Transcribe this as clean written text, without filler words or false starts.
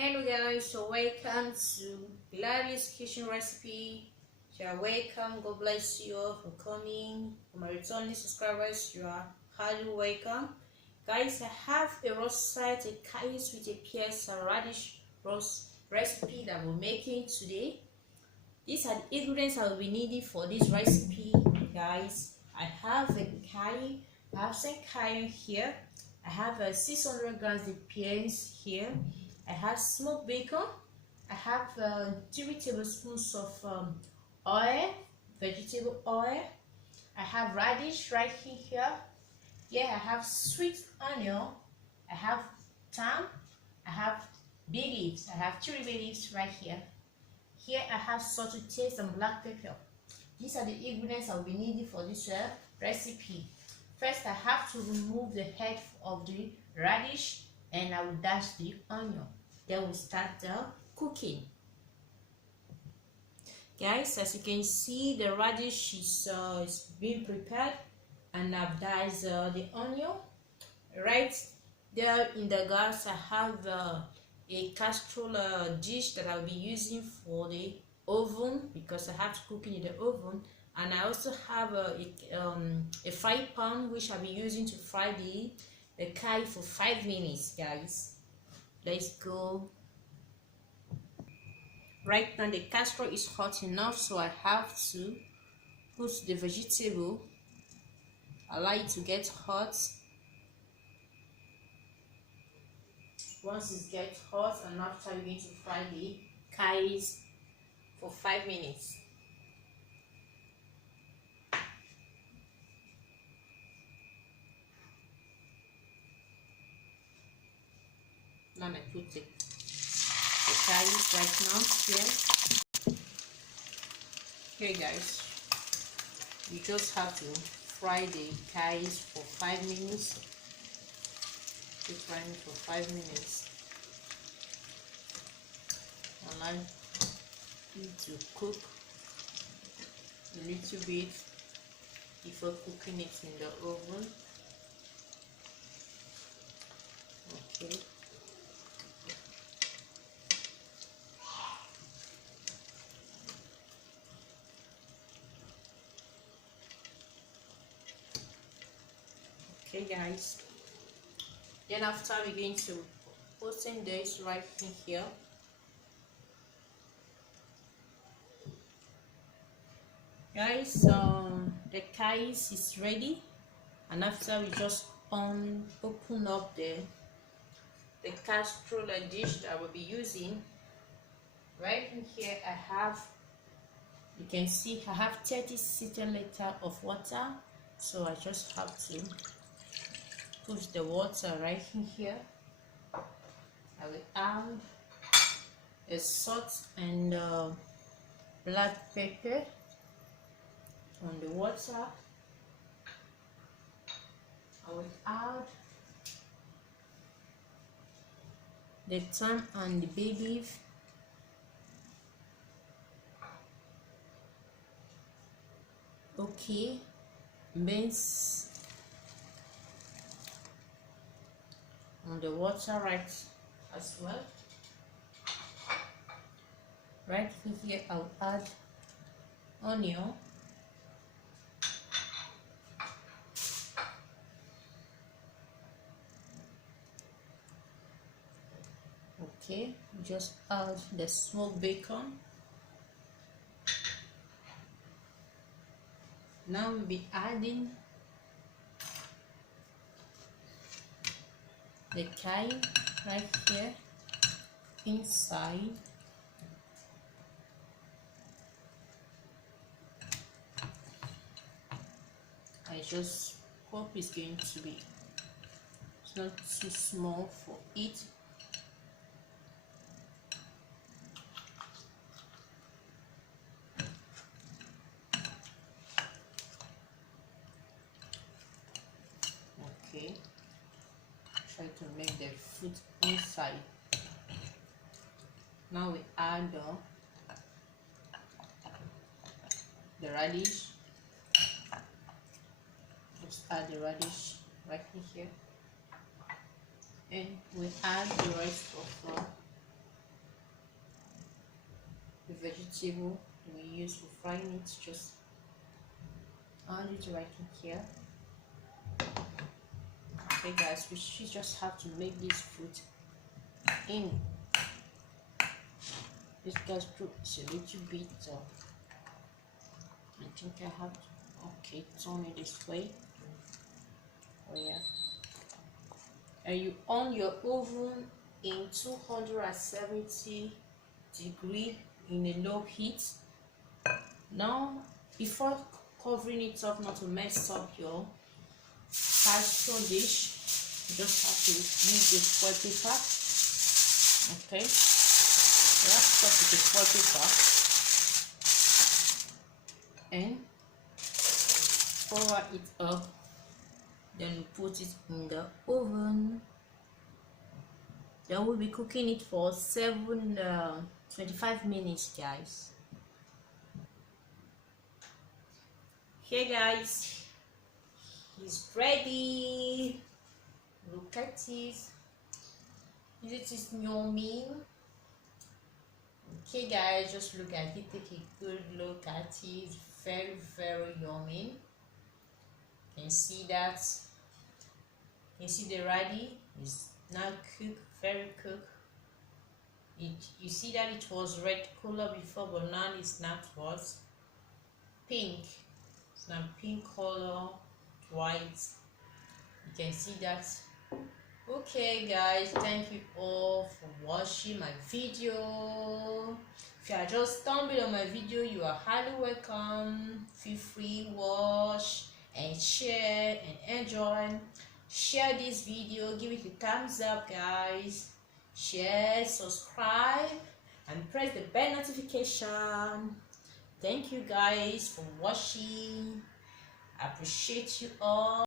Hello guys, so welcome to Glorious Kitchen Recipe. You're welcome. God bless you all for coming. For my returning subscribers, you are highly welcome. Guys, I have a roasted quails with a pears and radish roast recipe that we're making today. These are the ingredients I will be needing for this recipe, guys. I have a kale. I have some kale here. I have 600 grams of pears here. I have smoked bacon. I have 3 tablespoons of oil, vegetable oil. I have radish right here. Here I have sweet onion. I have thyme. I have bay leaves. I have 3 bay leaves right here. Here I have salt to taste and black pepper. These are the ingredients I will be needing for this recipe. First, I have to remove the head of the radish and I will dash the onion. Then we'll start the cooking. Guys, as you can see, the radish is being prepared and I've diced the onion. Right there in the gas, I have a casserole dish that I'll be using for the oven because I have to cook in the oven, and I also have a fry pan which I'll be using to fry the kale for 5 minutes. Guys, let's go. Right now the casserole is hot enough, so I have to put the vegetable, allow it to get hot. Once it gets hot, and after we're going to fry the kales for 5 minutes. Now I put the kales right now here. Okay guys, you just have to fry the kales for 5 minutes. Keep frying for 5 minutes. Allow it to cook a little bit before cooking it in the oven. Okay. Okay guys, then after we're going to put in this right in here. Guys, the kales is ready, and after we just open up the casserole dish that we'll be using. Right in here I have, you can see I have 30 centiliters of water, so I just have to put the water right in here. I will add a salt and black pepper on the water. I will add the thyme and the bay leaf. Okay, mince on the water right as well. Right here I'll add onion. Okay, just add the smoked bacon. Now we'll be adding the kale right here inside. I just hope it's going to be, it's not too small for it. Okay, try to make the fruit inside. Now we add the radish. Just add the radish right in here, and we add the rest of the vegetable we use for frying it. Just add it right in here. Okay guys, we should just have to make this fruit in. This gas fruit is a little bit I think I have to, okay, turn it this way. Oh yeah. And you on your oven in 270 degrees in a low heat. Now, before covering it up, not to mess up your casserole dish, you just have to use the foil paper. Okay, you have to cut with the foil paper and cover it up. Then put it in the oven. Then we'll be cooking it for 25 minutes, guys. Hey guys, it's ready. Look at it. It is yummy. Okay guys, just look at it. Take a good look at it. Very, very yummy. You can see that. You see the radish is now cooked, very cooked. You see that it was red color before, but now it's not, was pink. It's now pink color, white. You can see that. Okay guys, thank you all for watching my video. If you are just stumbling on my video, you are highly welcome. Feel free, watch and share and enjoy. Share this video, give it a thumbs up guys. Share, subscribe and press the bell notification. Thank you guys for watching. I appreciate you all.